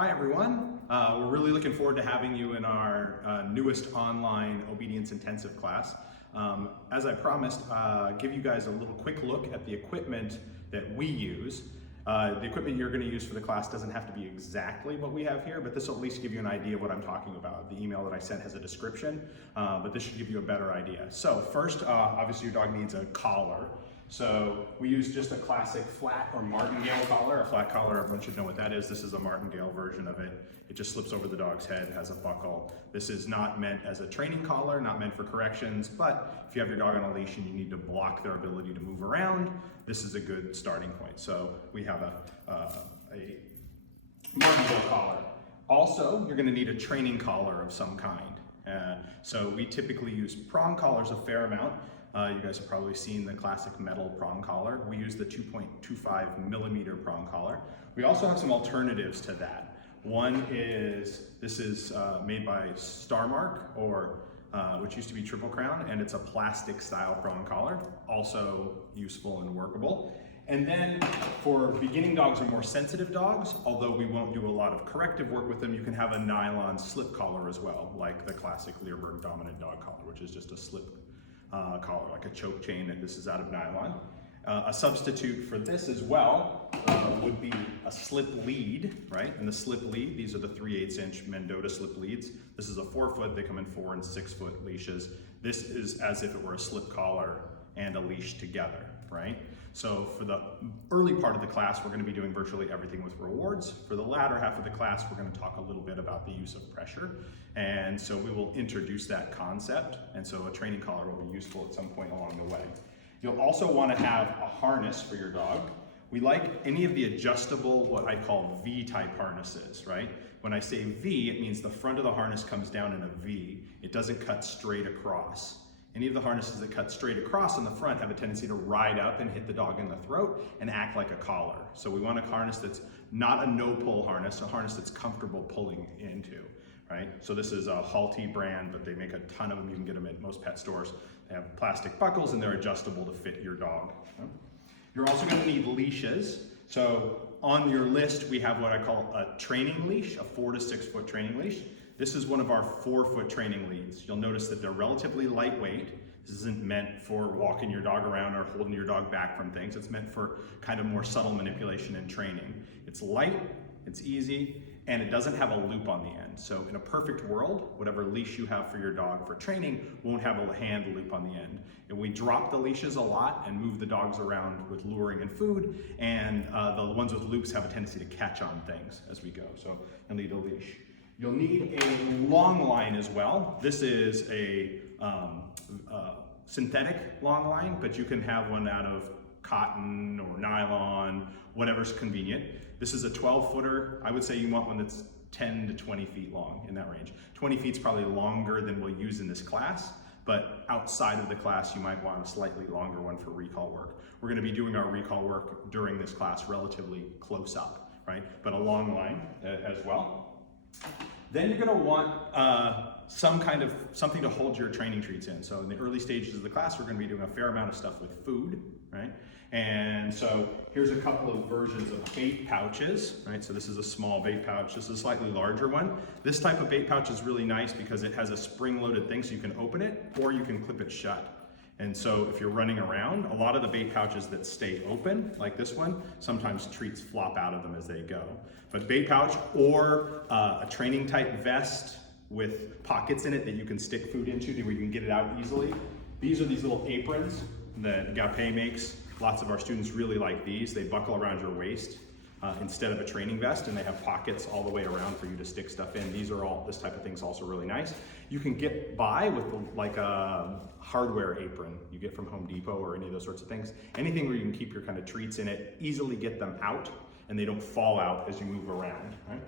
Hi everyone. We're really looking forward to having you in our newest online obedience intensive class. As I promised, give you guys a little quick look at the equipment that we use. The equipment you're going to use for the class doesn't have to be exactly what we have here, but this will at least give you an idea of what I'm talking about. The email that I sent has a description, but this should give you a better idea. So first, obviously your dog needs a collar. So we use just a classic flat or martingale collar. A flat collar, everyone should know what that is. This is a martingale version of it. It just slips over the dog's head, has a buckle. This is not meant as a training collar, not meant for corrections, but if you have your dog on a leash and you need to block their ability to move around, this is a good starting point. So we have a martingale collar. Also, you're gonna need a training collar of some kind. So we typically use prong collars a fair amount. You guys have probably seen the classic metal prong collar. We use the 2.25 millimeter prong collar. We also have some alternatives to that. One is, this is made by Starmark, or which used to be Triple Crown, and it's a plastic style prong collar, also useful and workable. And then for beginning dogs or more sensitive dogs, although we won't do a lot of corrective work with them, you can have a nylon slip collar as well, like the classic Learberg dominant dog collar, which is just a slip collar, like a choke chain, and this is out of nylon. A substitute for this as well would be a slip lead, right? And the slip lead, these are the 3/8 inch Mendota slip leads. This is a 4 foot, they come in 4 and 6 foot leashes. This is as if it were a slip collar and a leash together, right? So for the early part of the class, we're gonna be doing virtually everything with rewards. For the latter half of the class, we're gonna talk a little bit about the use of pressure. And so we will introduce that concept. And so a training collar will be useful at some point along the way. You'll also wanna have a harness for your dog. We like any of the adjustable, what I call V-type harnesses, right? When I say V, it means the front of the harness comes down in a V. It doesn't cut straight across. Any of the harnesses that cut straight across on the front have a tendency to ride up and hit the dog in the throat and act like a collar. So we want a harness that's not a no-pull harness, a harness that's comfortable pulling into, right? So this is a Halti brand, but they make a ton of them. You can get them at most pet stores. They have plastic buckles and they're adjustable to fit your dog. You're also gonna need leashes. So on your list, we have what I call a training leash, a 4 to 6 foot training leash. This is one of our 4 foot training leads. You'll notice that they're relatively lightweight. This isn't meant for walking your dog around or holding your dog back from things. It's meant for kind of more subtle manipulation and training. It's light, it's easy, and it doesn't have a loop on the end. So in a perfect world, whatever leash you have for your dog for training won't have a hand loop on the end. And we drop the leashes a lot and move the dogs around with luring and food, and the ones with loops have a tendency to catch on things as we go. So you'll need a leash. You'll need a long line as well. This is a synthetic long line, but you can have one out of cotton or nylon, whatever's convenient. This is a 12 footer. I would say you want one that's 10 to 20 feet long, in that range. 20 feet is probably longer than we'll use in this class, but outside of the class, you might want a slightly longer one for recall work. We're gonna be doing our recall work during this class relatively close up, right? But a long line as well. Then you're gonna want something to hold your training treats in. So in the early stages of the class, we're gonna be doing a fair amount of stuff with food, right? And so here's a couple of versions of bait pouches, right? So this is a small bait pouch, this is a slightly larger one. This type of bait pouch is really nice because it has a spring-loaded thing so you can open it or you can clip it shut. And so if you're running around, a lot of the bait pouches that stay open, like this one, sometimes treats flop out of them as they go. But bait pouch or a training type vest with pockets in it that you can stick food into where you can get it out easily. These are these little aprons that Gapé makes. Lots of our students really like these. They buckle around your waist instead of a training vest, and they have pockets all the way around for you to stick stuff in. This type of thing is also really nice. You can get by with like a hardware apron you get from Home Depot or any of those sorts of things. Anything where you can keep your kind of treats in it, easily get them out, and they don't fall out as you move around, right?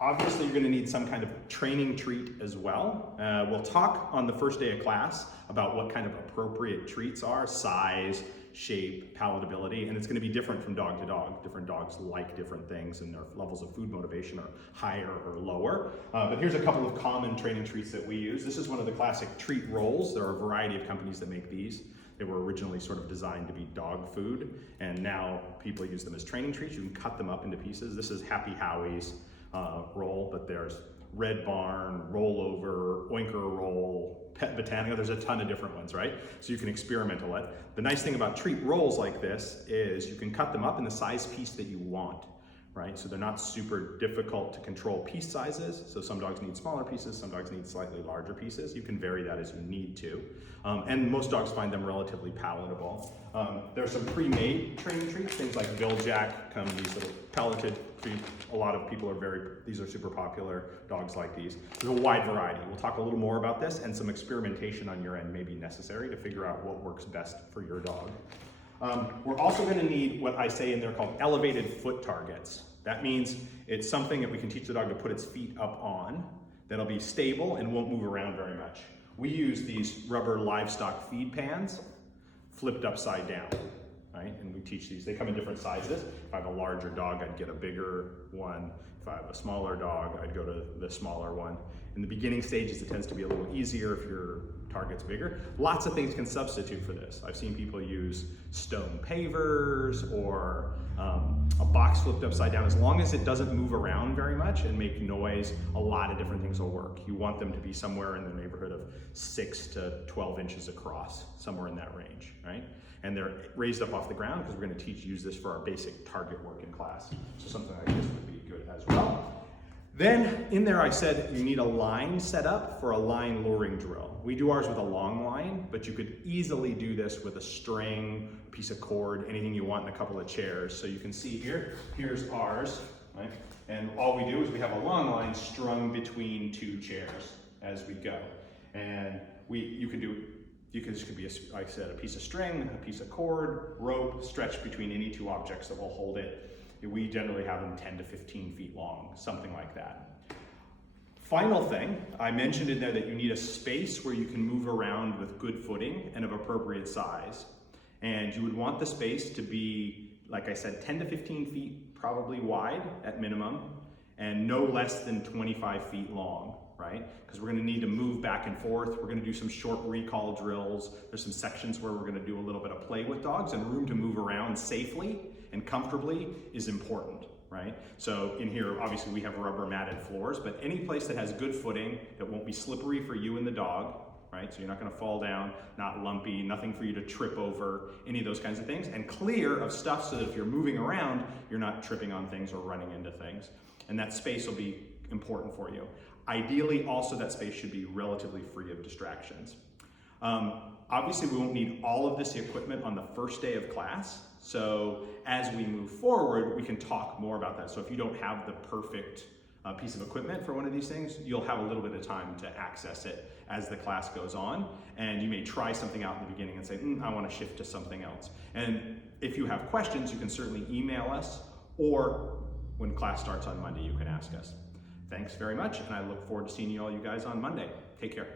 Obviously, you're gonna need some kind of training treat as well. We'll talk on the first day of class about what kind of appropriate treats are, size, shape, palatability, and it's gonna be different from dog to dog. Different dogs like different things and their levels of food motivation are higher or lower. But here's a couple of common training treats that we use. This is one of the classic treat rolls. There are a variety of companies that make these. They were originally sort of designed to be dog food, and now people use them as training treats. You can cut them up into pieces. This is Happy Howie's. roll, but there's Red Barn, Rollover, Oinker Roll, Pet Botanica. There's a ton of different ones, right? So you can experiment a lot. The nice thing about treat rolls like this is you can cut them up in the size piece that you want, right? So they're not super difficult to control piece sizes. So some dogs need smaller pieces, some dogs need slightly larger pieces. You can vary that as you need to. And most dogs find them relatively palatable. There's some pre-made training treats, things like Bill-Jack, come in these little pelleted treats. A lot of people these are super popular, dogs like these. There's a wide variety. We'll talk a little more about this, and some experimentation on your end may be necessary to figure out what works best for your dog. We're also going to need what I say in there called elevated foot targets. That means it's something that we can teach the dog to put its feet up on that'll be stable and won't move around very much. We use these rubber livestock feed pans flipped upside down, right? And we teach these. They come in different sizes. If I have a larger dog, I'd get a bigger one. If I have a smaller dog, I'd go to the smaller one. In the beginning stages, it tends to be a little easier if your target's bigger. Lots of things can substitute for this. I've seen people use stone pavers or a box flipped upside down. As long as it doesn't move around very much and make noise, a lot of different things will work. You want them to be somewhere in the neighborhood of 6 to 12 inches across, somewhere in that range, right? And they're raised up off the ground because we're going to use this for our basic target work in class. So something like this would be good as well. Then in there I said you need a line set up for a line luring drill. We do ours with a long line, but you could easily do this with a string, a piece of cord, anything you want, in a couple of chairs. So you can see here's ours, right? And all we do is we have a long line strung between two chairs as we go. And this could be, like I said, a piece of string, a piece of cord, rope, stretched between any two objects that will hold it. We generally have them 10 to 15 feet long, something like that. Final thing, I mentioned in there that you need a space where you can move around with good footing and of appropriate size. And you would want the space to be, like I said, 10 to 15 feet probably wide at minimum, and no less than 25 feet long, right? Because we're gonna need to move back and forth. We're gonna do some short recall drills. There's some sections where we're gonna do a little bit of play with dogs, and room to move around safely and comfortably is important, right? So in here, obviously we have rubber matted floors, but any place that has good footing that won't be slippery for you and the dog, right? So you're not gonna fall down, not lumpy, nothing for you to trip over, any of those kinds of things, and clear of stuff so that if you're moving around, you're not tripping on things or running into things. And that space will be important for you. Ideally, also that space should be relatively free of distractions. Obviously, we won't need all of this equipment on the first day of class. So as we move forward, we can talk more about that. So if you don't have the perfect piece of equipment for one of these things, you'll have a little bit of time to access it as the class goes on. And you may try something out in the beginning and say, I want to shift to something else. And if you have questions, you can certainly email us, or when class starts on Monday, you can ask us. Thanks very much, and I look forward to seeing you guys on Monday. Take care.